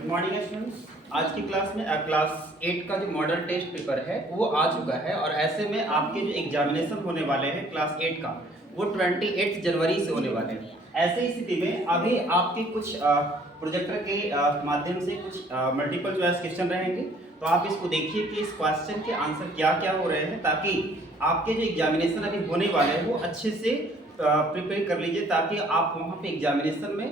Good morning students. आज की class में क्लास 8 का जो मॉडल टेस्ट पेपर है वो आ चुका है और ऐसे में आपके जो एग्जामिनेशन होने वाले हैं क्लास 8 का वो 28 जनवरी से होने वाले हैं। ऐसे स्थिति में अभी आपके कुछ प्रोजेक्टर के माध्यम से कुछ मल्टीपल चॉइस क्वेश्चन रहेंगे, तो आप इसको देखिए कि इस क्वेश्चन के आंसर क्या क्या हो रहे हैं, ताकि आपके जो एग्जामिनेशन अभी होने वाले हैं वो अच्छे से प्रिपेयर कर लीजिए, ताकि आप वहाँ पे एग्जामिनेशन में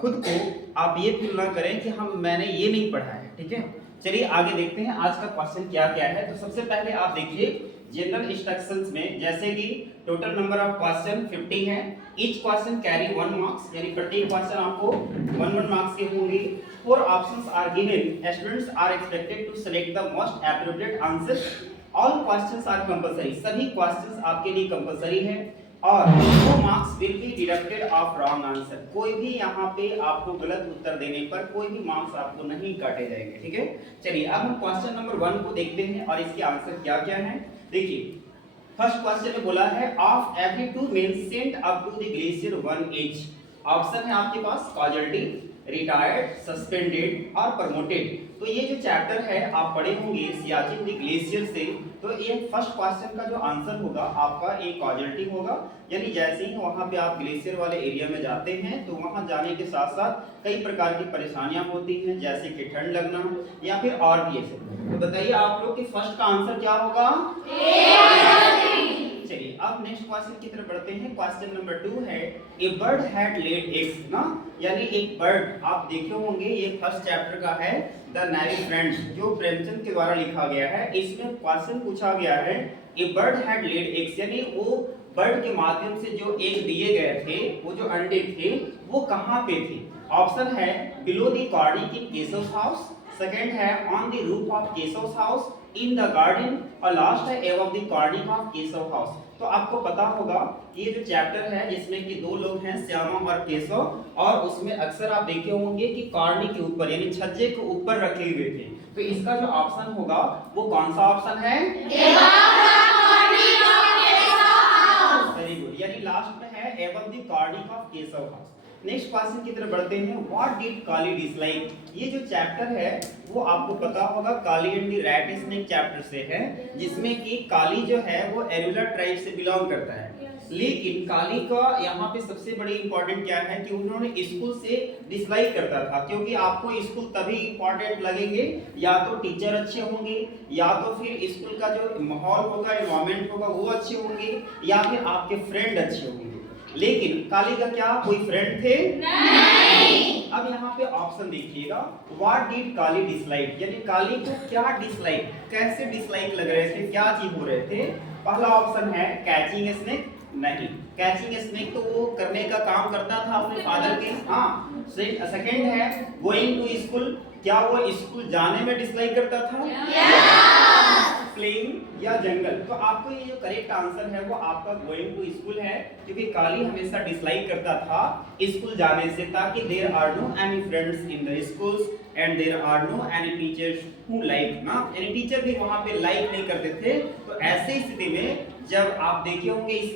खुद को आप ये फील ना करें कि मैंने ये नहीं पढ़ा है। ठीक है, चलिए आगे देखते हैं आज का क्वेश्चन क्या क्या है। तो सबसे पहले आप देखिए जनरल इंस्ट्रक्शंस में, जैसे कि टोटल नंबर ऑफ क्वेश्चन 50 है। ईच क्वेश्चन कैरी 1 मार्क्स, यानी प्रत्येक क्वेश्चन आपको 1 मार्क्स के होंगे। 4 options are given, students are expected to select the most appropriate answer. All questions are compulsory, सभी क्वेश्चंस आपके लिए कंपलसरी है। और 2 marks will be deducted of wrong answer, कोई भी यहाँ पे आपको गलत उत्तर देने पर कोई भी मार्क्स आपको नहीं काटे जाएंगे। ठीक है, चलिए अब हम क्वेश्चन नंबर 1 को देखते हैं और इसके आंसर क्या क्या हैं। देखिए फर्स्ट क्वेश्चन में बोला है of every 2 men sent up to the glacier 1 each. Option है आपके पास कॉजलिटी, रिटायर्ड, सस्पेंडेड और प्रमोटेड। तो ये जो चैप्टर है आप पढ़े होंगे सियाचिन द ग्लेशियर से, तो ये फर्स्ट क्वेश्चन का जो आंसर होगा आपका एक कॉजलिटी होगा, यानी जैसे ही वहां पे आप ग्लेशियर वाले एरिया में जाते हैं तो वहां जाने के साथ साथ कई प्रकार की परेशानियां होती हैं, जैसे कि ठंड लगना या फिर और भी ऐसे। तो बताइए आप लोग कि फर्स्ट का आंसर क्या होगा? चलिए अब नेक्स्ट क्वेश्चन की तरफ बढ़ते हैं। क्वेश्चन नंबर 2 है ए बर्ड हैड लेड एग्स ना, यानी एक बर्ड आप देखे होंगे, ये फर्स्ट चैप्टर का है द नाइल फ्रेंड्स जो प्रेमचंद के द्वारा लिखा गया है। इसमें क्वेश्चन पूछा गया है ए बर्ड हैड लेड एग्स, यानी वो बर्ड के माध्यम से जो एग दिए गए थे, वो जो अंडे थे वो कहाँ पे थे। ऑप्शन है below the cornice in Keshav house, second है on the roof of Keshav house, in the garden, और लास्ट है above the cornice of Keshav house. तो आपको पता होगा ये जो चैप्टर है जिसमें कि 2 लोग हैं श्यामा और केशव, और उसमें अक्सर आप देखे होंगे कि कॉर्नी के ऊपर यानी छज्जे के ऊपर रखे हुए थे। तो इसका जो ऑप्शन होगा वो कौन सा ऑप्शन है? वेरी गुड, यानी लास्ट में है above the cornice of Keshav house. Next question की तरफ बढ़ते हैं। व्हाट डिड काली डिसलाइक, ये जो चैप्टर है वो आपको पता होगा Kali and the rat snake chapter से है, जिसमें कि काली जो है वो एरुला ट्राइब से बिलोंग करता है। लेकिन काली का यहाँ पे सबसे बड़ी इंपॉर्टेंट क्या है कि उन्होंने स्कूल से डिसलाइक करता था, क्योंकि आपको स्कूल तभी इंपॉर्टेंट लगेंगे या तो टीचर अच्छे होंगे, या तो फिर स्कूल का जो माहौल होगा, एनवायरनमेंट होगा वो अच्छे होंगे, या फिर आपके फ्रेंड अच्छे होंगे। लेकिन काली का क्या कोई फ्रेंड थे? नहीं। अब यहाँ पे ऑप्शन देखिएगा, व्हाट डिड काली डिसलाइक, यानी काली को क्या डिसलाइक, कैसे डिसलाइक लग रहे थे, क्या चीज हो रहे थे। पहला ऑप्शन है कैचिंग स्नेक, नहीं, कैचिंग स्नेक तो वो करने का काम करता था अपने फादर के। हाँ, सेकंड है गोइंग टू स्कूल, क्या वो स्कूल जाने में डिसलाइक करता था? प्लेइंग या जंगल। तो आपको ये जो करेक्ट आंसर है वो आपका गोइंग टू स्कूल है, क्योंकि काली हमेशा डिसलाइक करता था स्कूल जाने से, ताकि there are no any friends in the schools and there are no any teachers who like ना, यानी टीचर भी वहां पे लाइक नहीं करते थे। तो ऐसी स्थिति में जब आप देखे होंगे इस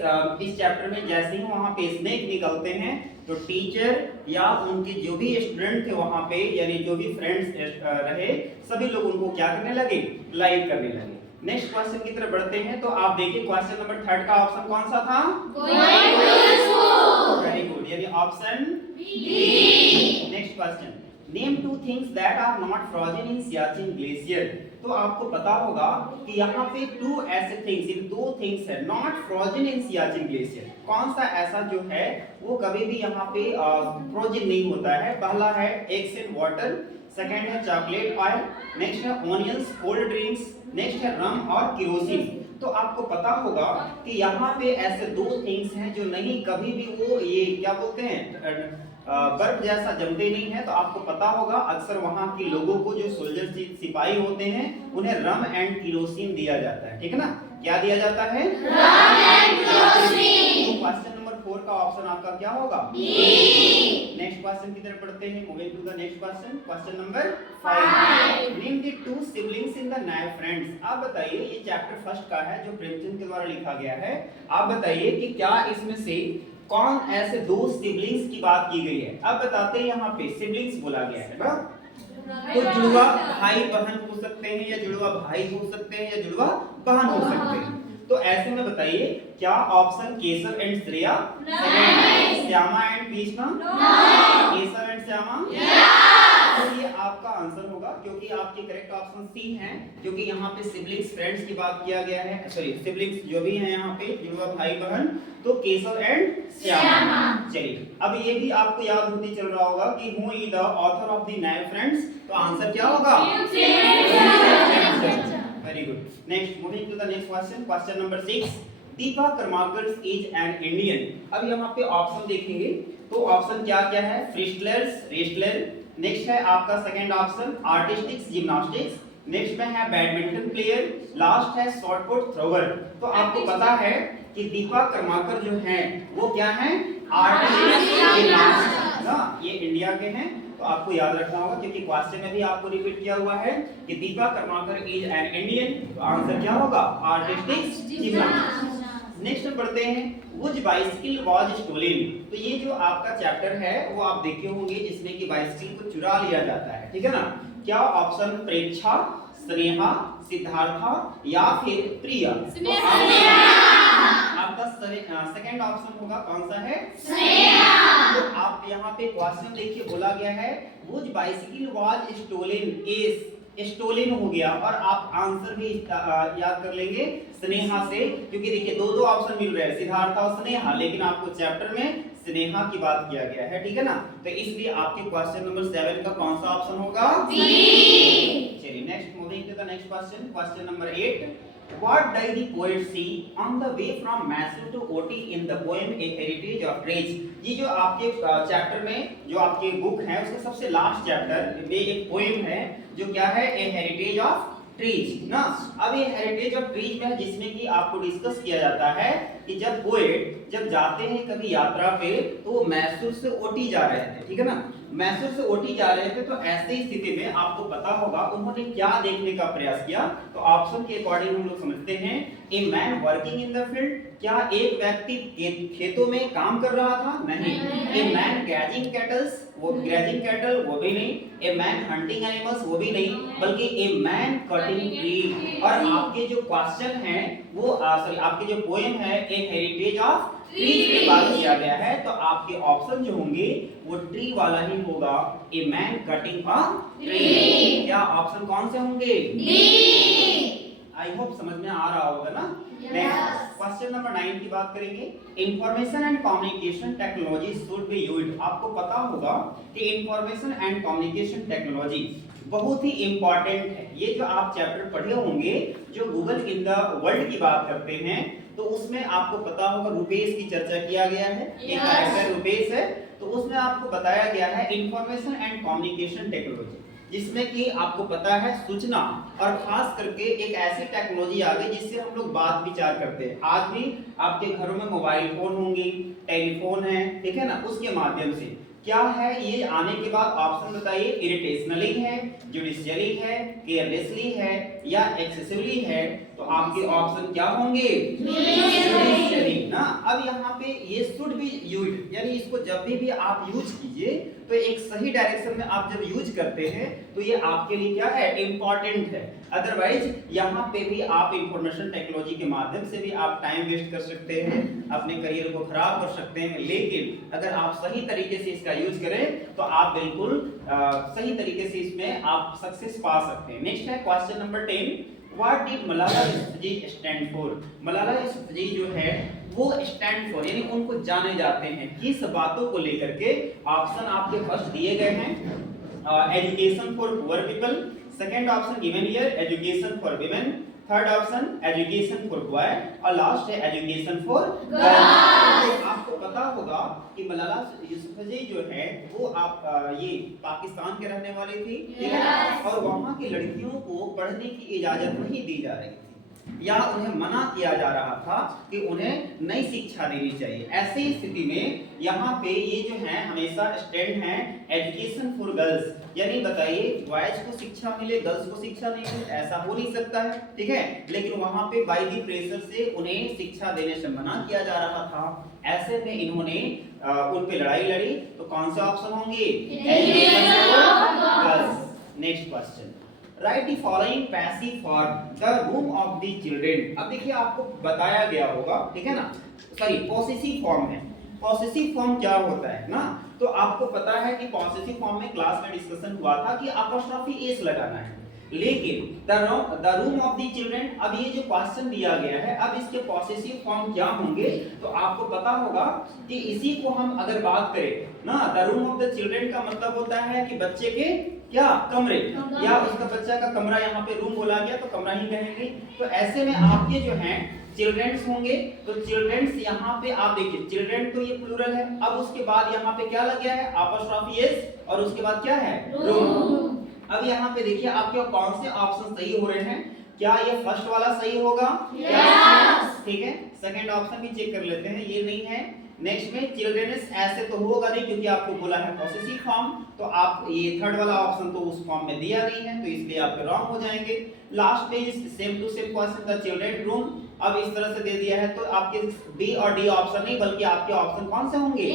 चैप्टर में जैसे ही वहां पे स्नेक निकलते हैं तो टीचर या उनके जो भी स्टूडेंट थे वहां पे, यानी जो भी फ्रेंड्स रहे, सभी लोग उनको क्या करने लगे, लाइक करने लगे। नेक्स्ट क्वेश्चन की तरफ बढ़ते हैं। तो आप देखिए क्वेश्चन नंबर 3 का ऑप्शन कौन सा था? Going to school. Very good, यानी option B. Next question, name 2 things that are not frozen in Siachen glacier. तो आपको पता होगा कि यहाँ पे 2 ऐसे थिंग्स, 2 थिंग्स है not frozen in Siachen glacier. कौन सा ऐसा जो है वो कभी भी यहाँ पे फ्रोजन नहीं होता है। पहला है एग्स एंड वाटर, सेकंड है चॉकलेट ऑयल, नेक्स्ट है ऑनियंस कोल्ड ड्रिंक्स, नेक्स्ट है रम और केरोसिन। तो आपको पता होगा कि यहाँ पे ऐसे 2 थिंग्स हैं जो नहीं कभी भी वो ये क्या बोलते हैं बर्फ जैसा जमते नहीं है। तो आपको पता होगा अक्सर वहां के लोगों को जो सोल्जर सिपाही होते हैं उन्हें रम एंड केरोसिन दिया जाता है। ठीक है ना, क्या दिया जाता है? रम एंड केरोसिन। तो क्वेश्चन नंबर 4 का ऑप्शन आपका क्या होगा? बी। नेक्स्ट क्वेश्चन की तरफ बढ़ते हैं। Moving to the next question, question number 5। Name the 2 siblings in the Nile friends. आप बताइए, ये चैप्टर फर्स्ट का है जो प्रेमचंद के द्वारा लिखा गया है। आप बताइए कि क्या इसमें से कौन ऐसे 2 सिबलिंग्स की बात की गई है। अब बताते हैं, यहाँ पे सिबलिंग्स बोला गया है ना, तो जुड़वा भाई बहन हो सकते हैं, या जुड़वा भाई हो सकते हैं, या जुड़वा बहन हो सकते हैं। तो ऐसे में बताइए क्या option Keshav and Shreya, Shyama and Krishna, Keshav and Shyama, तो ये आपका आंसर होगा, क्योंकि आपके करेक्ट ऑप्शन सी है, क्योंकि यहाँ पे सिबलिंग्स फ्रेंड्स की बात किया गया है, सॉरी सिबलिंग्स जो भी हैं यहाँ पे जुड़वा भाई बहन, तो केशव एंड श्यामा। चलिए अब ये भी आपको याद होती चल रहा होगा कि who is the author of the name friends, तो आंसर क्या होगा? Very good. Next moving to the next question, question number 6, Deepa Karmakar is an Indian. अब यहाँ पे ऑप्शन देखेंगे तो ऑप्शन क्या क्या है? फ्रीस्टाइलर्स, रेस्लर, नेक्स्ट है आपका second option artistics, gymnastics, next में है बैडमिंटन प्लेयर, लास्ट है शॉट पुट थ्रोवर। तो आपको पता है कि दीपा कर्माकर जो हैं वो क्या हैं? आर्टिस्टिक्स, जिम्नास्टिक्स ना, ये इंडिया के हैं, तो आपको याद रखना होगा, क्योंकि क्वेश्चन में भी आपको रिपीट किया हुआ है कि Deepa Karmakar is an Indian, तो आंसर क्या होगा? Artistics, gymnastics. नेक्स्ट में पढ़ते हैं व्हिच बाइसिकल वाज स्टोलन। तो ये जो आपका चैप्टर है वो आप देखे होंगे जिसमें कि बाइसिकल को चुरा लिया जाता है, ठीक है ना? क्या ऑप्शन प्रेक्षा, स्नेहा, सिद्धार्था या फिर प्रिया? आपका सेकंड ऑप्शन होगा, कौन सा है? स्नेहा। तो आप यहाँ पे क्वेश्चन देखिए बोला गया है which bicycle was stolen, is stolen हो गया, और आप आंसर भी याद कर लेंगे स्नेहा से, क्योंकि देखिए दो दो ऑप्शन मिल रहे हैं सिद्धार्था और स्नेहा, लेकिन आपको चैप्टर में स्नेहा की बात किया गया है, ठीक है ना? तो इसलिए आपके क्वेश्चन नंबर 7 का कौन सा ऑप्शन होगा? बी। चलिए next moving to the next question, question number 8, what does the poet see on the way from Mysore to Ooty in the poem A Heritage of Trees? ये जो आपके chapter में जो आपके बुक है उसका सबसे लास्ट चैप्टर में एक पोएम है जो क्या है? ए हेरिटेज ऑफ ट्रीज ना। अब ये हेरिटेज ऑफ ट्रीज में जिसमें कि आपको डिस्कस किया जाता है कि जब पोएट जब जाते हैं कभी यात्रा पे, तो मैसूर से ओटी जा रहे थे, ठीक है ना? मैसूर से ओटी जा रहे थे, तो ऐसी स्थिति में आपको पता होगा उन्होंने क्या देखने का प्रयास किया। तो ऑप्शन के अकॉर्डिंग हम लोग समझते हैं a man working in the field, क्या एक व्यक्ति खेतों में काम कर रहा था? नहीं। ए मैन ग्रेजिंग कैटल्स, वो ग्रेजिंग कैटल वो भी नहीं। ए मैन हंटिंग एनिमल्स वो भी नहीं, बल्कि ए मैन कटिंग ट्री। और आपके जो क्वेश्चन है वो सॉरी आपके जो पोएम है ए हेरिटेज ऑफ ट्रीज की बात किया गया है, तो आपके ऑप्शन जो होंगे वो ट्री वाला ही होगा, a man cutting a tree. क्या ऑप्शन कौन से होंगे? डी। आई होप समझ में आ रहा होगा ना? नेक्स्ट क्वेश्चन नंबर 9 की बात करेंगे, information and communication technology should be used. आपको पता होगा कि इंफॉर्मेशन एंड कम्युनिकेशन टेक्नोलॉजी बहुत ही इंपॉर्टेंट है। ये जो आप चैप्टर पढ़े होंगे जो गूगल इन द वर्ल्ड की बात करते हैं, तो उसमें आपको पता होगा रुपेश की चर्चा किया गया है, एक कैरेक्टर रुपेश है, तो उसमें आपको बताया गया है इंफॉर्मेशन एंड कम्युनिकेशन टेक्नोलॉजी, जिसमें कि आपको पता है सूचना और खास करके एक ऐसी टेक्नोलॉजी आ गई जिससे हम लोग बात विचार करते हैं। आज भी आपके घरों में मोबाइल फोन होंगे, टेलीफोन है, ठीक है ना? उसके माध्यम से क्या है ये आने के बाद ऑप्शन बताइए, इरिटेशनली है, जुडिशियली है, केयरलेसली है या एक्सेसिवली है? तो आपके ऑप्शन क्या होंगे? जुडिशियली ना। अब यहाँ पे ये शुड बी यूज्ड, यानी इसको जब भी आप यूज कीजिए तो एक सही डायरेक्शन में आप जब यूज करते हैं तो ये आपके लिए क्या है? इंपॉर्टेंट है। अदरवाइज यहाँ पे भी आप इंफॉर्मेशन टेक्नोलॉजी के माध्यम से भी आप टाइम वेस्ट कर सकते हैं, अपने करियर को खराब कर सकते हैं, लेकिन अगर आप सही तरीके से इसका यूज करें तो आप बिल्कुल सही तरीके से इसमें आप सक्सेस पा सकते हैं। नेक्स्ट है question number 10, what did Malala Yousafzai stand for? Malala Yousafzai जो है वो स्टैंड फॉर यानी उनको जाने जाते हैं किस बातों को लेकर के? ऑप्शन आपके फर्स्ट दिए गए हैं, education for poor people, second option given here education for women, third option education for boy, और लास्ट है एजुकेशन फॉर गर्ल। आपको पता होगा कि मलाला यूसुफजई जो है वो आप ये पाकिस्तान के रहने वाली थी, ठीक है? और वहां की लड़कियों को पढ़ने की इजाजत नहीं दी जा रही थी, या उन्हें मना किया जा रहा था कि उन्हें नई शिक्षा देनी चाहिए। ऐसी स्थिति में यहाँ पे ये जो है हमेशा स्टैंड है एजुकेशन फॉर गर्ल्स, यानी बताइए बॉयज को शिक्षा मिले गर्ल्स को शिक्षा नहीं मिले, ऐसा हो नहीं सकता है, ठीक है? लेकिन वहाँ पे बाय द प्रेशर से उन्हें शिक्षा देने से मना किया जा रहा था। ऐसे में इन्होंने उन पे लड़ाई लड़ी, तो कौन से ऑप्शन होंगे? Education for girls. Next question, right the following passive form the room of the children. अब देखिए आपको बताया गया होगा, ठीक है ना, सॉरी पॉसेसिव फॉर्म है। पॉसेसिव फॉर्म क्या होता है ना, तो आपको पता है कि पॉसेसिव फॉर्म में क्लास में डिस्कशन हुआ था कि अपोस्ट्रोफी एस लगाना है, लेकिन the room of the children, अब ये जो क्वेश्चन दिया गया है, अब इसके पॉसेसिव फॉर्म क्या होंगे, तो आपको पता होगा कि इसी को हम अगर बात करें ना, the room of the children का मतलब होता है कि बच्चे के क्या कमरे, या उसका बच्चा का कमरा, यहाँ पे रूम बोला गया तो कमरा ही कहेंगे। तो ऐसे में आपके जो हैं चिल्ड्रंस होंगे, तो चिल्ड्रंस यहाँ पे आप देखिए, चिल्ड्रन तो ये प्लूरल है, अब उसके बाद यहाँ पे क्या लग गया है, अपोस्ट्रोफी एस, और उसके बाद क्या है, रूम। अब यहाँ पे देखिए आपके कौन से ऑप्शन सही हो रहे हैं, क्या ये फर्स्ट वाला सही होगा, यस, ठीक है। सेकंड ऑप्शन भी चेक कर लेते हैं, ये नहीं है। नेक्स्ट में चिल्ड्रंस ऐसे तो होगा नहीं, क्योंकि आपको बोला है पॉसेसिव फॉर्म, तो आप ये थर्ड वाला ऑप्शन तो उस फॉर्म में दिया नहीं है, तो इसलिए आपके रॉन्ग हो जाएंगे। लास्ट में इस same to same question the children room, अब इस तरह से दे दिया है, तो आपके बी और डी ऑप्शन नहीं, बल्कि आपके ऑप्शन कौन से होंगे,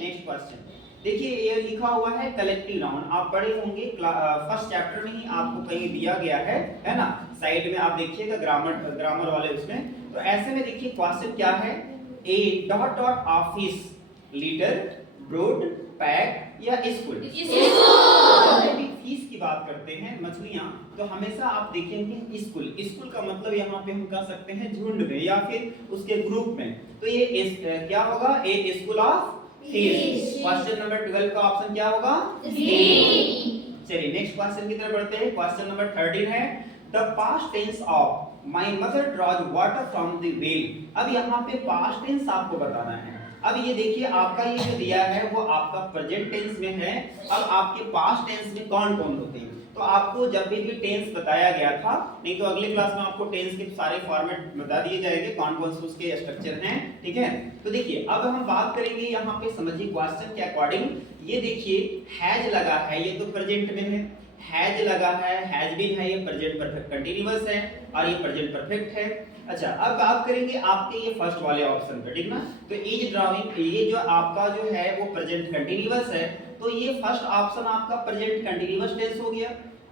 नेक्स्ट क्वेश्चन देखिए, ये लिखा हुआ है कलेक्टिव नाउन, आप पढ़े होंगे फर्स्ट चैप्टर में ही आपको कहीं दिया गया है ना, साइड में आप देखिएगा ग्रामर वाले उसमें। तो ऐसे में देखिए क्वेश्चन क्या है, a dot dot office letter broad pack या स्कूल। जब भी फीस की बात करते हैं मछलियां, तो हमेशा आप देखेंगे स्कूल, स्कूल का मतलब यहाँ पे हम कह सकते हैं झुंड में या फिर उसके ग्रुप में, तो ये क्या होगा, a school of fish. Question number 12 का ऑप्शन क्या होगा, चलिए नेक्स्ट क्वेश्चन की तरफ बढ़ते हैं। क्वेश्चन नंबर 13 है, the past tense of my mother draws water from the well. अब यहाँ पे पास्ट टेंस आपको बताना है। अब ये देखिए आपका ये जो दिया है वो आपका प्रेजेंट टेंस में है, अब आपके पास्ट टेंस में कौन कौन होते हैं, तो आपको जब भी टेंस बताया गया था, नहीं तो अगले क्लास में आपको टेंस के सारे फॉर्मेट बता दिए जाएंगे, कौन कौन से उसके स्ट्रक्चर हैं, ठीक है। तो देखिए अब हम बात करेंगे यहाँ पे, समझिए क्वेश्चन के अकॉर्डिंग। ये देखिए हैज लगा है, ये तो प्रेजेंट में है, हैज लगा है, हैज बीन है, ये प्रेजेंट परफेक्ट कंटीन्यूअस है, और ये प्रेजेंट परफेक्ट है। अच्छा अब बात करेंगे आपके ये फर्स्ट वाले ऑप्शन पे, ठीक ना, तो इज ड्राइंग, ये जो आपका जो है वो प्रेजेंट कंटीन्यूअस है, तो ये फर्स्ट ऑप्शन आपका प्रेजेंट कंटीन्यूअस टेंस हो गया।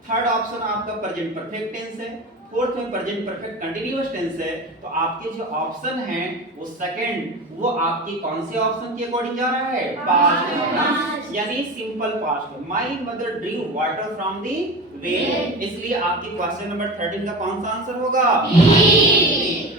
थर्ड ऑप्शन आपका प्रेजेंट परफेक्ट टेंस है, फोर्थ में प्रेजेंट परफेक्ट कंटीन्यूअस टेंस है। तो आपके जो ऑप्शन है वो सेकंड, वो आपकी कौन से ऑप्शन के अकॉर्डिंग जा रहा है, पास्ट, यानी simple past. My mother Drew water from the well, इसलिए आपकी क्वेश्चन नंबर 13 का कौन सा आंसर होगा,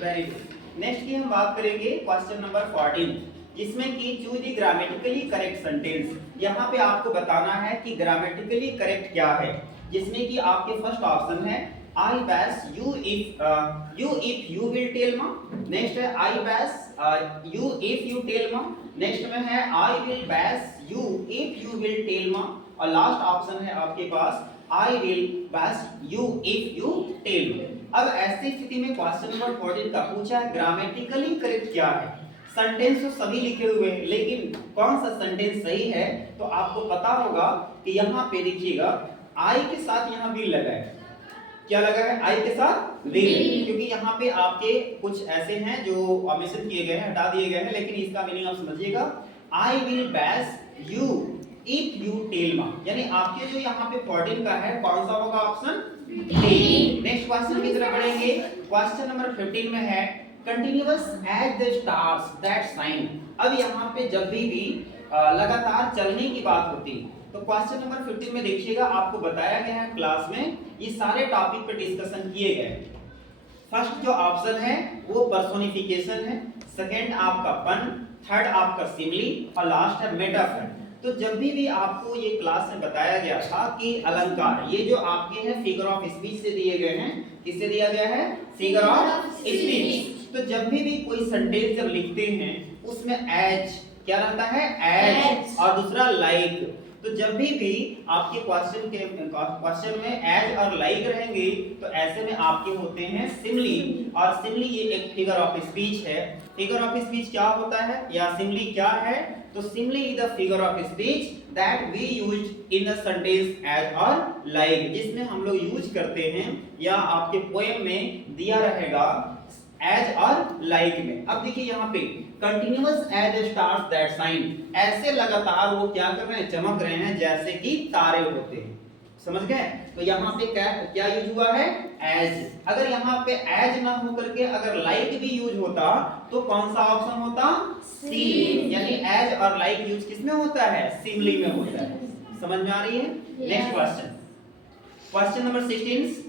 वेरी गुड। नेक्स्ट की हम बात करेंगे क्वेश्चन नंबर 14, जिसमें कि choose the grammatically correct sentence. यहाँ पे आपको बताना है कि ग्रामेटिकली करेक्ट क्या है, जिसमें कि आपके फर्स्ट ऑप्शन है I bash you if you will tell ma, next है I bash you if you tell ma, next में है I will bash you if you will tell ma, और लास्ट ऑप्शन है आपके पास I will bash you if you tell me। अब ऐसी स्थिति में क्वेश्चन नंबर 14 का पूछा है ग्रामेटिकली करेक्ट क्या है। सेंटेंस तो सभी लिखे हुए हैं, लेकिन कौन सा सेंटेंस सही है, तो आपको पता होगा कि यहाँ पे देखिएगा I के साथ यहाँ will लगा है, क्या लगा है, आई के साथ विल, क्योंकि यहाँ पे आपके कुछ ऐसे हैं जो ओमिशन किए गए हैं, हटा दिए गए हैं, लेकिन इसका मीनिंग आप समझिएगा, I will bash you if you tell ma, यानी आपके जो यहाँ पे 14 का है कौन सा होगा, ऑप्शन डी। नेक्स्ट क्वेश्चन की तरफ बढ़ेंगे। क्वेश्चन नंबर 15 में है continuous as the stars that shine. अब यहाँ पे जब भी लगातार चलने की बात होती है, तो क्वेश्चन नंबर 15 में देखिएगा आपको बताया गया है क्लास में, ये सारे टॉपिक पे डिस्कशन किए गए। फर्स्ट जो ऑप्शन है वो पर्सोनिफिकेशन है, सेकंड आपका पन, थर्ड आपका सिमिली, और लास्ट है मेटाफर। तो जब भी आपको ये क्लास में बताया गया था कि अलंकार, ये जो आपके हैं फिगर ऑफ स्पीच से दिए गए हैं, किससे दिया गया है, फिगर ऑफ स्पीच। तो जब भी कोई सेंटेंस जब लिखते हैं उसमें एज क्या रहता है, एज, और दूसरा लाइक। तो जब भी आपके क्वेश्चन में एज और लाइक रहेंगे, तो ऐसे में आपके होते हैं सिमिली, और सिमिली ये एक फिगर ऑफ स्पीच है। फिगर ऑफ स्पीच क्या होता है या सिमिली क्या है, तो simile is the figure of speech that we used in the sentence as or like, जिसमें हम लोग यूज करते हैं या आपके पोएम में दिया रहेगा एज और लाइक में। अब देखिए यहाँ पे continuous as stars that shine, ऐसे लगातार वो क्या कर रहे हैं, चमक रहे हैं जैसे कि तारे होते हैं। समझ गए? तो यहाँ पे क्या यूज हुआ है? एज। अगर यहाँ पे एज ना हो करके अगर लाइक भी यूज होता तो कौन सा ऑप्शन होता? सी। यानी एज और लाइक यूज किसमें होता है? सिमिली में होता है। समझ में आ रही है? Next question, question number 16,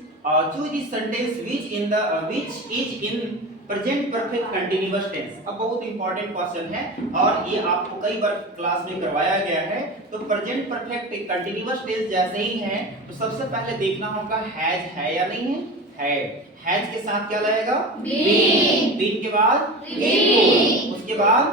choose the sentence which is in present perfect continuous tense. अब बहुत इंपॉर्टेंट क्वेश्चन है और ये आपको कई बार क्लास में करवाया गया है। तो प्रेजेंट परफेक्ट कंटीन्यूअस टेंस जैसे ही है तो सबसे पहले देखना होगा हैज है या नहीं है? है। हैज के साथ क्या लगेगा? बीन। बीन के बाद बीन, उसके बाद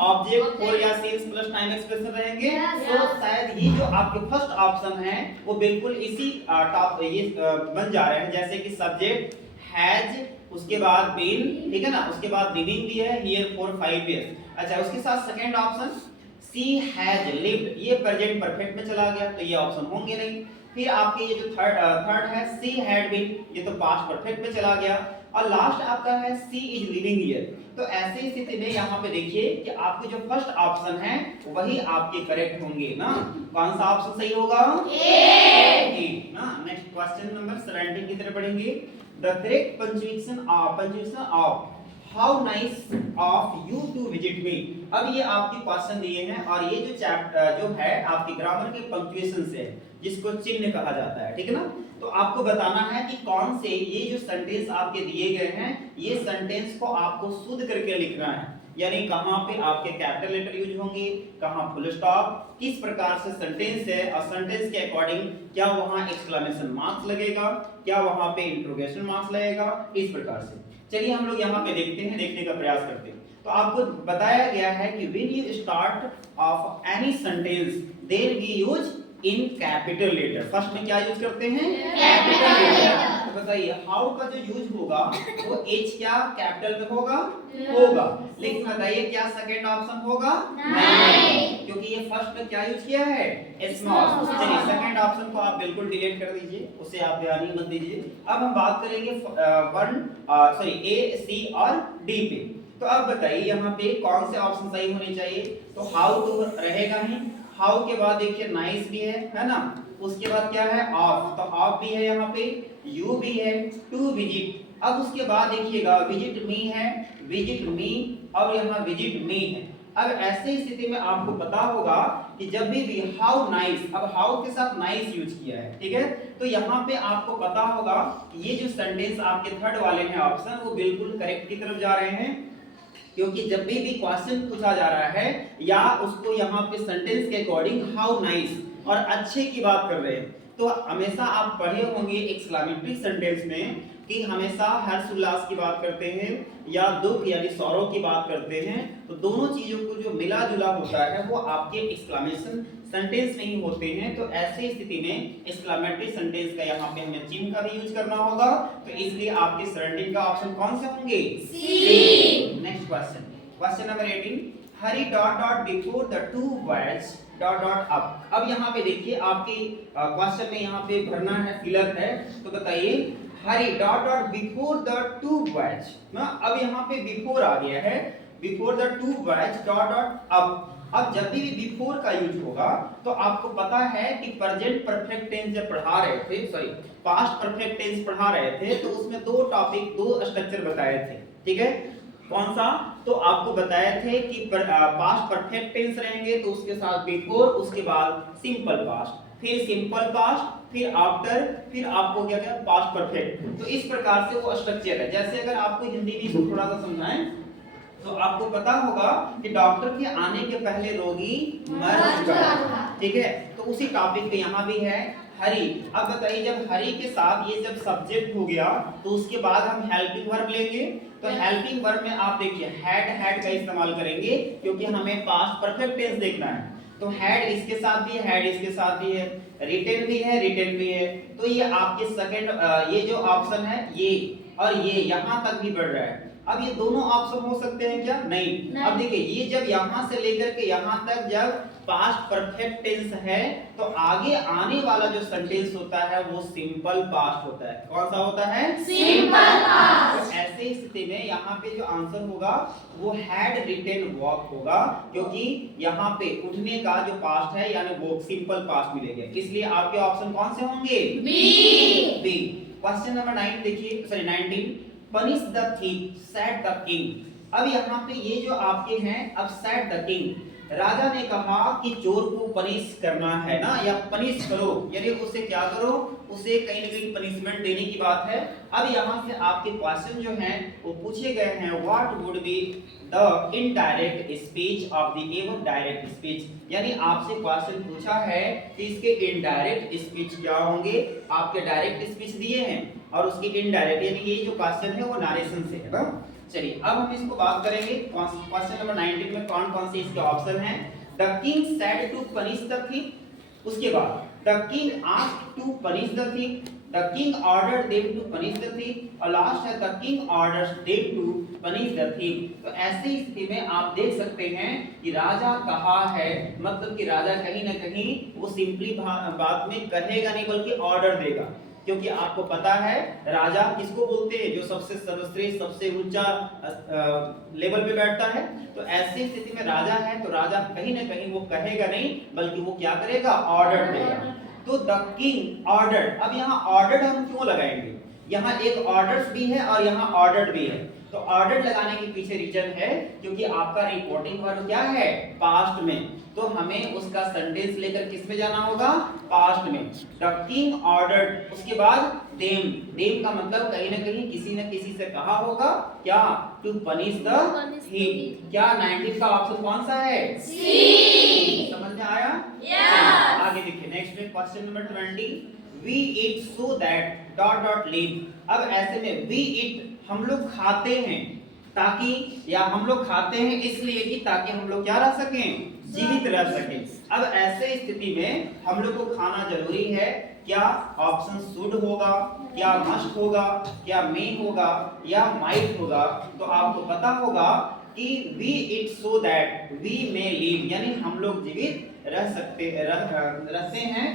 ऑब्जेक्ट फॉर या सिंस प्लस टाइम एक्सप्रेशन रहेंगे। तो शायद ये जो आपके फर्स्ट ऑप्शन है वो बिल्कुल इसी टॉप ये बन जा रहे हैं, जैसे कि सब्जेक्ट हैज, उसके बाद बीन, ठीक है ना, उसके बाद लिविंग भी है हियर फॉर 5 इयर्स। अच्छा, उसके साथ second option C has lived, ये प्रेजेंट परफेक्ट में चला गया तो ये ऑप्शन होंगे नहीं। फिर आपके ये जो थर्ड है सी हैड बीन, ये तो पास्ट परफेक्ट में चला गया। और लास्ट आपका है सी इज लिविंग हियर। तो ऐसी स्थिति में यहाँ पे देखिए कि आपके जो फर्स्ट ऑप्शन है वही आपके करेक्ट होंगे ना। कौन सा ऑप्शन सही होगा? ए ना। नेक्स्ट क्वेश्चन नंबर 17 की तरफ बढ़ेंगे। The correct punctuation of how nice of you to visit me। अब ये आपके क्वेश्चन दिए हैं और ये जो चैप्टर जो है आपके ग्रामर के पंक्चुएशन से जिसको चिन्ह कहा जाता है, ठीक है ना। तो आपको बताना है कि कौन से ये जो सेंटेंस आपके दिए गए हैं ये सेंटेंस को आपको शुद्ध करके लिखना है। यानी कहाँ पे आपके कैपिटल लेटर यूज होंगे, कहाँ फुल स्टॉप, किस प्रकार से सेंटेंस है और सेंटेंस के अकॉर्डिंग क्या वहां एक्सक्लेमेशन मार्क्स लगेगा, क्या वहां पे इंट्रोगेशन मार्क्स लगेगा, इस प्रकार से। चलिए हम लोग यहाँ पे देखते हैं, देखने का प्रयास करते हैं। तो आपको बताया गया है कि when you start of any sentence then we use in capital letter. First में क्या यूज करते हैं? Capital letter. तो बताइए हाउ का जो यूज होगा वो एच क्या कैपिटल में होगा? होगा। लेकिन बताइए क्या सेकंड ऑप्शन होगा? नहीं, क्योंकि ये फर्स्ट में क्या यूज किया है? स्मॉल। चलिए सेकंड ऑप्शन को आप बिल्कुल डिलीट कर दीजिए, उसे आप ध्यान ही मत दीजिए। अब हम बात करेंगे ए, सी और डी पे। तो अब बताइए यहाँ पे कौन से ऑप्शन सही होने चाहिए? तो हाउ तो रहेगा ही, हाउ के बाद देखिए नाइस भी है ना, उसके बाद क्या है? ऑफ, तो ऑफ भी है यहाँ पे, यू भी है, टू विजिट। अब उसके बाद देखिएगा विजिट मी है, विजिट मी और यहाँ विजिट मी है। अब ऐसे स्थिति में आपको पता होगा कि जब भी हाउ नाइस, अब हाउ के साथ नाइस यूज किया है, ठीक है। तो यहाँ पे आपको पता होगा ये जो सेंटेंस आपके थर्ड वाले हैं ऑप्शन वो बिल्कुल करेक्ट की तरफ जा रहे हैं, क्योंकि जब भी क्वेश्चन पूछा जा रहा है या उसको यहाँ पे सेंटेंस के अकॉर्डिंग हाउ नाइस और अच्छे की बात कर रहे हैं, तो हमेशा आप पढ़े होंगे एक्सक्लेमेटरी सेंटेंस में कि हमेशा हर्ष उल्लास की बात करते हैं या दुख यानी सौरव की बात करते हैं, तो दोनों चीजों को जो मिला जुला होता है वो आपके एक्सक्लेमेशन सेंटेंस में ही होते हैं। तो ऐसी स्थिति में एक्सक्लेमेटरी सेंटेंस का यहाँ पे हमें चिन्ह का भी यूज करना होगा, तो इसलिए आपके सराउंडिंग का ऑप्शन कौन से होंगे? C. Next question, question number 18, hurry dot dot before the two words dot dot up. अब यहाँ पे देखिए आपके क्वेश्चन में यहाँ पे भरना है, फिलर है, तो बताइए hurry dot dot before the two words ना। अब यहाँ पे बिफोर आ गया है, before the two words dot dot up. अब जब भी बिफोर का यूज होगा तो आपको पता है कि प्रेजेंट परफेक्ट टेंस जब पढ़ा रहे थे, पास्ट परफेक्ट टेंस पढ़ा रहे थे, तो उसमें दो टॉपिक, दो स्ट्रक्चर बताए थे, ठीक है। कौन सा? तो आपको बताए थे कि पास्ट परफेक्ट टेंस रहेंगे तो उसके साथ बिफोर, उसके बाद सिंपल पास्ट, फिर सिंपल पास्ट, फिर आफ्टर, फिर आपको क्या क्या पास्ट परफेक्ट। तो इस प्रकार से वो स्ट्रक्चर है। जैसे अगर आपको हिंदी में इसको थोड़ा सा समझाएं तो आपको पता होगा कि डॉक्टर के आने के पहले रोगी मर चुका था, ठीक है। तो उसी टॉपिक पे यहाँ भी है हरी। अब बताइए जब हरी के साथ ये जब सब्जेक्ट हो गया तो उसके बाद हम हेल्पिंग वर्ब लेंगे। तो हेल्पिंग वर्ब में आप देखिए हैड का इस्तेमाल करेंगे क्योंकि हमें पास्ट परफेक्ट टेंस देखना है। तो हैड इसके साथ भी है, हैड इसके साथ भी है, रिटेन भी है, रिटेन भी है। तो ये आपके सेकंड ये जो ऑप्शन है ये और ये यहाँ तक भी बढ़ रहा है। अब ये दोनों ऑप्शन हो सकते हैं क्या? नहीं। अब देखिए ये जब यहाँ से लेकर के यहाँ तक जब पास्ट परफेक्ट टेंस है तो आगे आने वाला जो सेंटेंस होता है वो सिंपल पास्ट होता है। कौन सा होता है? Simple past. तो ऐसे स्थिति में यहाँ पे जो आंसर होगा वो हैड रिटेन वॉक होगा, क्योंकि यहाँ पे उठने का जो पास्ट है यानी वो सिंपल पास्ट मिलेगा, इसलिए आपके ऑप्शन कौन से होंगे? बी। क्वेश्चन नंबर 9 देखिए, sorry 19, punish the thief said the king. अब यहाँ पे ये जो आपके हैं, अब सेड द किंग, राजा ने कहा कि चोर को पनिश करना है ना, या पनिश करो, यानी उसे क्या करो, उसे कहीं ना कहीं पनिशमेंट देने की बात है। अब यहाँ से आपके क्वेश्चन जो हैं वो पूछे गए हैं, what would be the indirect speech of the एवं डायरेक्ट स्पीच, यानी आपसे क्वेश्चन पूछा है कि इसके इनडायरेक्ट स्पीच क्या होंगे। आपके डायरेक्ट स्पीच दिए हैं और उसके इनडायरेक्ट, यानी ये जो क्वेश्चन है वो नरेशन से है ना। चलिए अब हम इसको बात करेंगे क्वेश्चन नंबर 19 में कौन कौन से इसके ऑप्शन हैं। The king said to punish the thief, उसके बाद the king asked to punish the thief, the king ordered them to punish the thief, और लास्ट है the king orders them to punish the thief. तो ऐसी स्थिति में आप देख सकते हैं कि राजा कहा है, मतलब कि राजा कहीं ना कहीं वो सिंपली बात में कहेगा नहीं बल्कि ऑर्डर देगा, क्योंकि आपको पता है राजा किसको बोलते हैं, जो सबसे सर्वश्रेष्ठ सबसे ऊंचा लेवल पे बैठता है। तो ऐसी स्थिति में राजा है तो राजा कहीं ना कहीं वो कहेगा नहीं बल्कि वो क्या करेगा, ऑर्डर देगा। तो द किंग ऑर्डर्ड, अब यहाँ ऑर्डर्ड हम क्यों लगाएंगे, यहाँ एक ऑर्डर्स भी है और यहाँ ऑर्डर्ड भी है। तो ऑर्डर लगाने के पीछे रीजन है क्योंकि आपका रिपोर्टिंग वर्ब क्या है, पास्ट में, तो हमें उसका सेंटेंस लेकर किस में जाना होगा, पास्ट में। द किंग ऑर्डर्ड, उसके बाद देम, देम का मतलब कहीं ना कहीं किसी न किसी से कहा होगा क्या, टू पनिश द थीफ। क्या 19 का ऑप्शन कौन सा है, सी। समझ में आया? यस। आगे देखिए नेक्स्ट में question number 20, we eat so that dot dot live. अब ऐसे में वी ईट हम लोग खाते हैं ताकि, या हम लोग खाते हैं इसलिए कि ताकि हम लोग क्या रह सकें, जीवित रह सकें। अब ऐसे स्थिति में हम लोग को खाना जरूरी है, क्या ऑप्शन शुड होगा, क्या मस्ट होगा, क्या मे होगा, या माइट होगा। तो आपको पता होगा कि we eat so that we may live, यानी हम लोग जीवित रह सकते रहते हैं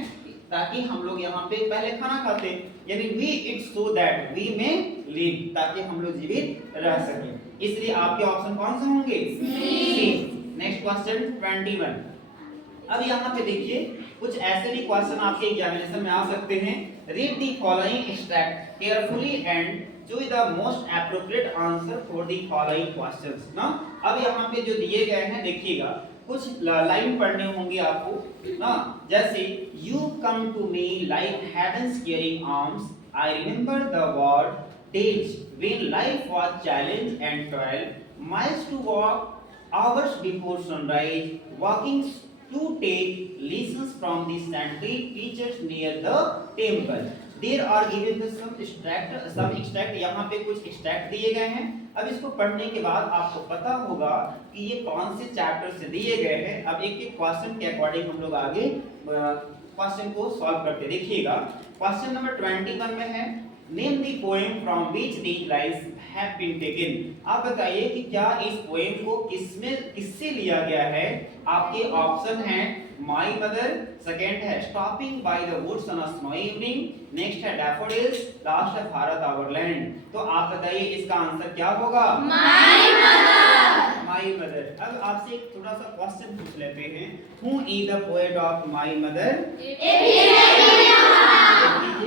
ताकि हम लोग यहाँ पे पहले खाना खाते, यानी we eat so that we may live, ताकि हम लोग जीवित रह सकें। इसलिए आपके ऑप्शन कौन से होंगे, सी। Next question 21। अब यहाँ पे देखिए कुछ ऐसे भी क्वेश्चन आपके एग्जामिनेशन में आ सकते हैं। Read the following extract carefully and choose the most appropriate answer for the following questions ना। अब यहाँ पे जो दिए गए हैं देखिएगा, कुछ लाइन पढ़ने होंगे आपको ना, जैसे you come to me like heavens caring arms, I remember the word days when life was challenge and toil, miles to walk hours before sunrise, walking to take lessons from the saintly teachers near the temple. There are given the some extract, यहाँ पे कुछ extract दिए गए हैं। अब इसको पढ़ने के बाद आपको पता होगा कि ये कौन से चैप्टर से दिए गए हैं। अब एक एक क्वेश्चन के अकॉर्डिंग हम लोग आगे क्वेश्चन को सॉल्व करते देखिएगा। क्वेश्चन नंबर 21 में है, name the poem from which these lines have been taken. आप बताइए कि क्या इस पोएम को किससे लिया गया है। आपके ऑप्शन हैं माय मदर, सेकंड है stopping by the woods on a snowy evening, next है डैफोडिल्स, लास्ट है भारत आवर लैंड। तो आप बताइए इसका आंसर क्या होगा, माय मदर। My mother. अब आपसे एक थोड़ा सा क्वेश्चन पूछ लेते हैं, who is the poet of my mother? APJ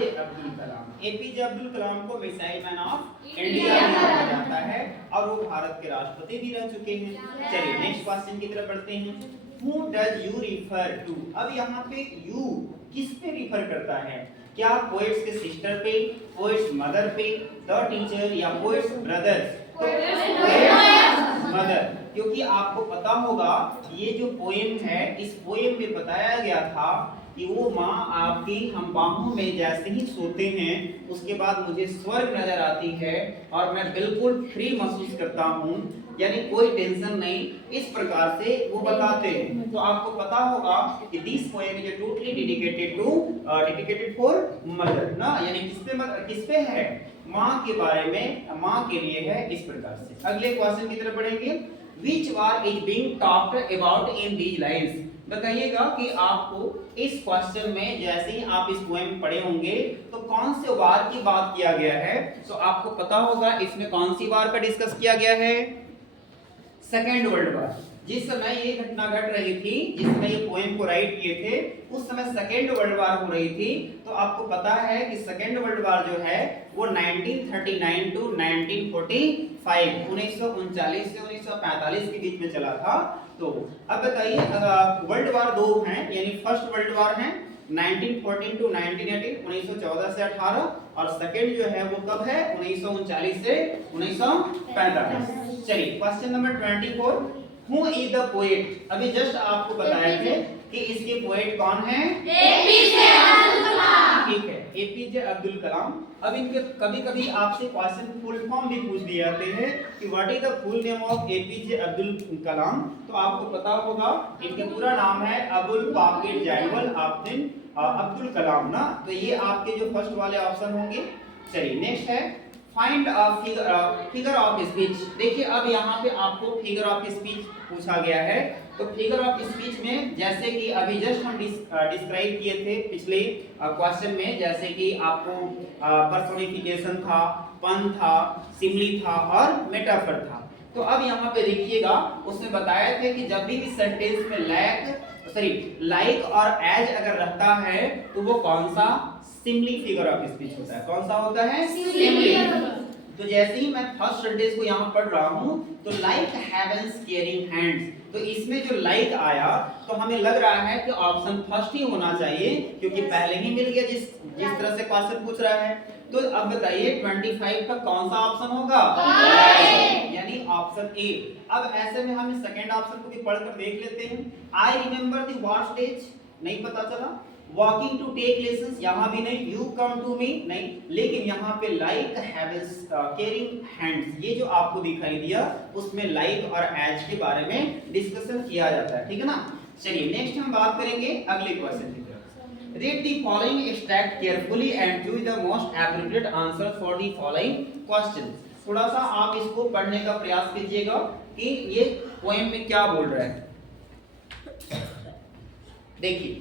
Abdul Kalam. APJ Abdul Kalam को मिसाइल मैन ऑफ इंडिया कहा जाता है और वो भारत के राष्ट्रपति भी रह चुके हैं। चलिए नेक्स्ट क्वेश्चन की तरफ बढ़ते हैं, who does you refer to. अब यहाँ पे यू किस पे रिफर करता है, क्या पोएट्स के सिस्टर पे, पोएट्स मदर पे, द टीचर, या पोएट्स ब्रदर्स? तो पोएट्स मदर, क्योंकि आपको पता होगा ये जो पोएम है इस पोएम में बताया गया था कि वो माँ आपकी हम बाहों में जैसे ही सोते हैं उसके बाद मुझे स्वर्ग नजर आती है और मैं बिल्कुल फ्री महसूस करता हूँ, यानी कोई टेंशन नहीं, इस प्रकार से वो बताते हैं। तो आपको पता होगा कि this poem is totally dedicated for mother ना, यानी किस पे है, माँ के बारे में, माँ के लिए है, इस प्रकार से। अगले क्वेश्चन की तरफ बढ़ेंगे, which war is being talked about in these lines। बताइएगा कि आपको इस क्वेश्चन में जैसे ही आप इस पोएम पढ़े होंगे तो कौन से वार की बात किया गया है, तो आपको पता होगा इसमें कौन सी वार का डिस्कस किया गया है, सेकेंड वर्ल्ड वार। जिस समय ये घटना घट रही थी, जिस समय ये पोएम को राइट किए थे, उस समय सेकेंड वर्ल्ड वार हो रही थी। तो आपको पता है कि सेकेंड वर्ल्ड वार जो है वो 1939 टू 1945 1939 से 1945 के बीच में चला था। तो अब बताइए वर्ल्ड वार दो हैं, यानी फर्स्ट वर्ल्ड वार है 1914 टू 1918 1914 से 18 और सेकेंड जो है वो कब है 1939 से 1945। चलिए question number 24, who is the poet. अभी जस्ट आपको बताए थे कि इसके पोएट कौन है, एपीजे अब्दुल कलाम। ठीक है, एपीजे अब्दुल कलाम। अब इनके कभी-कभी आपसे क्वेश्चन फुल फॉर्म भी पूछ दिए जाते हैं कि what is the full name of APJ Abdul Kalam. तो आपको पता होगा इनके पूरा नाम है अबुल पाकिर जैनुअल आब्दीन अब्दुल कलाम ना। तो ये आपके जो फर्स्ट वाले ऑप्शन होंगे। चलिए नेक्स्ट है find a figure of speech. देखिए अब यहाँ पे आपको फिगर ऑफ स्पीच पूछा गया है। तो फिगर ऑफ स्पीच में जैसे कि अभी जस्ट हम डिस्क्राइब किए थे पिछले क्वेश्चन में, जैसे कि आपको पर्सोनिफिकेशन था, पन था, सिमिली था और मेटाफर था। तो अब यहाँ पे देखिएगा उसने बताया था कि जब भी सेंटेंस में लाइक और एज अगर रहता है तो वो कौन सा सिमिली फिगर ऑफ स्पीच होता है, कौन सा होता है सिमिली। तो जैसे ही मैं फर्स्ट सेंटेंस को यहाँ पढ़ रहा हूँ तो लाइक हेवंस केयरिंग हैंड्स, तो इसमें जो लाइक आया तो हमें लग रहा है कि ऑप्शन फर्स्ट ही होना चाहिए क्योंकि पहले ही मिल गया जिस तरह से क्वेश्चन पूछ रहा है। तो अब बताइए 25 का कौन सा ऑप्शन होगा, यानी ऑप्शन ए। अब ऐसे में हम सेकंड ऑप्शन को भी पढ़कर देख लेते हैं। आई रिमेंबर द वार स्टेज, नहीं पता चला। वॉकिंग टू टेक लेसन्स, यहाँ भी नहीं। यू कम टू मी, नहीं। लेकिन यहाँ पे लाइक हैवंस केयरिंग हैंड्स, ये जो आपको दिखाई दिया उसमें लाइक और एज के बारे में डिस्कशन किया जाता है, ठीक है ना। चलिए नेक्स्ट हम बात करेंगे अगले क्वेश्चन की तरफ। Read the following extract carefully and choose the most appropriate answer for the following questions. थोड़ा सा आप इसको पढ़ने का प्रयास कीजिएगा कि ये पोएम में क्या बोल रहा है। देखिए,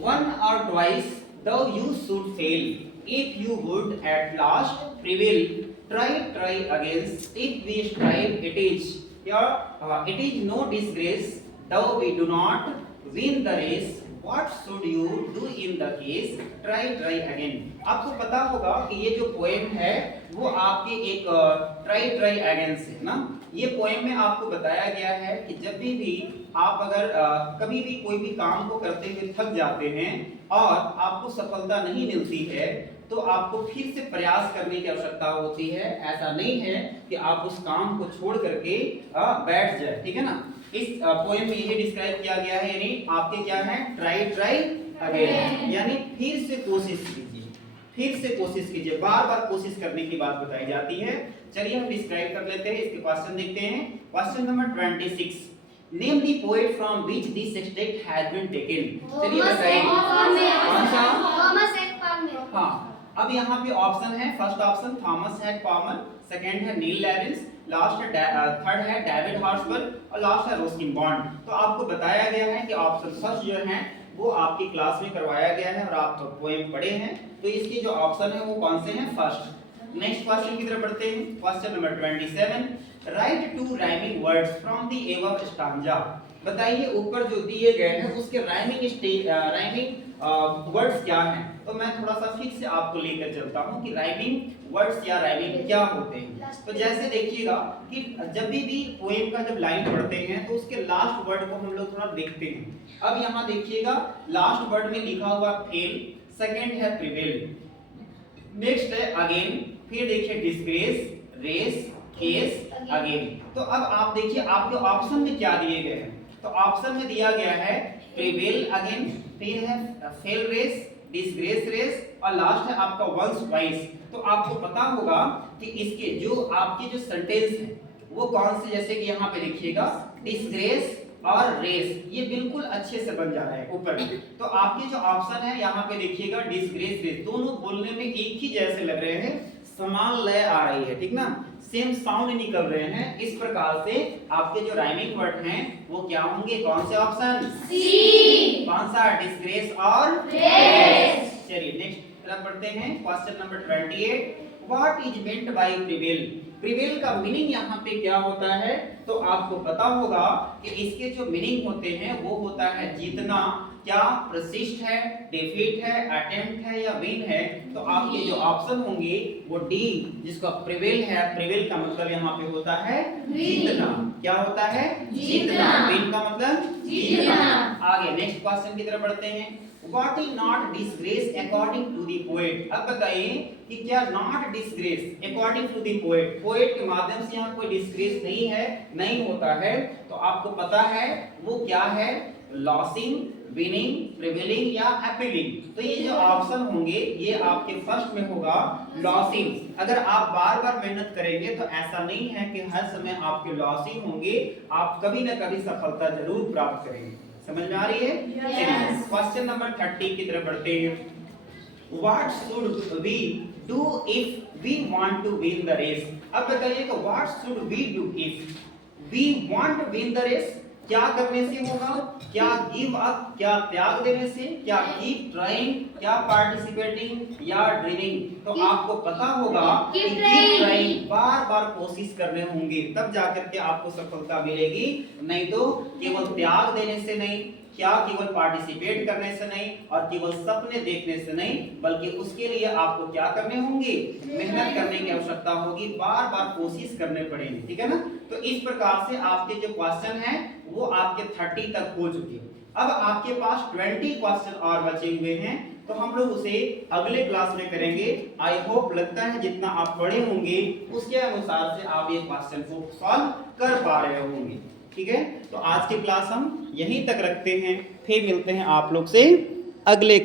one or twice though you should fail, if you would at last prevail, try again, if we strive it is no disgrace, though we do not win the race, what should you do in the case, try again। आपको पता होगा कि ये जो poem है वो आपके एक try again से ना। ये पोएम में आपको बताया गया है कि जब भी आप अगर कभी भी कोई भी काम को करते हुए थक जाते हैं और आपको सफलता नहीं मिलती है तो आपको फिर से प्रयास करने की आवश्यकता होती है। ऐसा नहीं है कि आप उस काम को छोड़ करके बैठ जाए, ठीक है ना। इस पोएम में ये डिस्क्राइब किया गया है, यानी आपके क्या है ट्राई अगेन, यानी फिर से कोशिश कीजिए, बार कोशिश करने की बात बताई जाती है। चलिए हम डिस्क्राइब कर लेते हैं, इसके क्वेश्चन देखते हैं। Question number 26, name the poet from which this extract has been taken. चलिए बताइए कौन सा, थॉमस एक्सपार्मर। हां, अब यहाँ पे ऑप्शन है, फर्स्ट ऑप्शन थॉमस एक्सपार्मर, सेकंड है नील लैविस, लास्ट है थर्ड है डेविड हॉर्सबर्ग और लास्ट है रस्किन बॉन्ड। तो आपको बताया गया है कि ऑप्शन फर्स्ट जो है वो आपकी क्लास में करवाया गया है और आप तो पोएम पढ़े हैं, तो इसके जो ऑप्शन है वो कौन से हैं, फर्स्ट। नेक्स्ट क्वेश्चन की तरफ बढ़ते हैं। Question number 27, write two rhyming words from the above stanza. बताइए ऊपर जो दिए गए हैं उसके राइमिंग वर्ड्स क्या हैं। तो मैं थोड़ा सा फिर से आपको लेकर चलता हूं कि राइमिंग वर्ड्स या राइमिंग क्या होते हैं। तो जैसे देखिएगा कि जब भी पोएम का जब लाइन पढ़ते हैं तो उसके लास्ट वर्ड को हम लोग थोड़ा देखते हैं। अब यहाँ देखिएगा लास्ट वर्ड में लिखा हुआ फेल, सेकंड है प्रिवेल, नेक्स्ट है अगेन, फिर देखिए डिस्ग्रेस, रेस, केस, अगेन। तो अब आप देखिए आपके ऑप्शन में क्या दिए गए हैं। तो ऑप्शन में दिया गया है प्रिवेल अगेन, फिर है फेल रेस, डिस्ग्रेस रेस और लास्ट है आपका वंस ट्वाइस। तो आपको पता होगा कि इसके जो आपके जो सेंटेंस है वो कौन से, जैसे कि यहाँ पे देखिएगा डिस्ग्रेस और रेस, ये बिल्कुल अच्छे से बन जा रहा है ऊपर में। तो आपके जो ऑप्शन है यहाँ पे देखिएगा डिस्ग्रेस रेस, दोनों बोलने में एक ही जैसे लग रहे हैं, समान लय आ रही है, ठीक ना, सेम साउंड निकल रहे हैं, इस प्रकार से आपके जो राइमिंग वर्ड हैं वो क्या होंगे? कौन से ऑप्शन? सी। कौन सा? डिस्ग्रेस और ग्रेस। चलिए नेक्स्ट तरफ पढ़ते हैं। Question number 28, what is meant by prevail? Prevail का मीनिंग यहाँ पे क्या होता है? तो आपको पता होगा कि इसके जो मीनिंग होते हैं वो होता है जीतना। क्या प्रसिस्ट है, डिफीट है, अटेम्प्ट है या विन है? तो आपके जो ऑप्शन होंगे वो डी, जिसका प्रिवेल है। प्रिवेल का मतलब यहाँ पे होता है जीतना। क्या होता है? जीतना। विन का मतलब जीतना। आगे नेक्स्ट क्वेश्चन की तरफ बढ़ते हैं। What is not disgrace according to the poet? अब बताइए कि क्या not disgrace according to the poet, poet के माध्यम से यहाँ कोई disgrace नहीं है, नहीं होता है। तो आपको पता है वो क्या है? लॉसिंग, विनिंग, प्रिवेलिंग या अपीलिंग। तो ये जो ऑप्शन होंगे ये आपके फर्स्ट में होगा लॉसिंग। अगर आप बार बार मेहनत करेंगे तो ऐसा नहीं है कि हर समय आपके लॉसिंग होंगे, आप कभी ना कभी सफलता जरूर प्राप्त करेंगे। समझ में आ रही है? Yes. क्वेश्चन नंबर 30 की तरफ बढ़ते हैं। What should we do if we want to win the race? अब बताइए कि what should we do if we want to win the race? क्या करने से होगा? क्या गिव अप, क्या त्याग देने से, क्या कीप ट्राइंग, क्या पार्टिसिपेटिंग या ड्रीमिंग? तो आपको पता होगा कि Keep कीप trying। ट्राइंग, बार बार कोशिश करने होंगे तब जाकर के आपको सफलता मिलेगी, नहीं तो केवल त्याग देने से नहीं, क्या केवल पार्टिसिपेट करने से नहीं और केवल सपने देखने से नहीं, बल्कि उसके लिए आपको क्या करने होंगे? मेहनत करने की आवश्यकता होगी, बार बार कोशिश करने पड़ेंगे। ठीक है ना? तो इस प्रकार से आपके जो क्वेश्चन हैं वो आपके 30 तक हो चुके हैं। अब आपके पास 20 क्वेश्चन और बचे हुए हैं, तो हम लोग उसे अगले क्लास में करेंगे। आई होप, लगता है जितना आप पढ़े होंगे उसके अनुसार से आप ये क्वेश्चन को सॉल्व कर पा रहे होंगे। ठीक है? तो आज की क्लास हम यहीं तक रखते हैं, फिर मिलते हैं आप लोग से अगले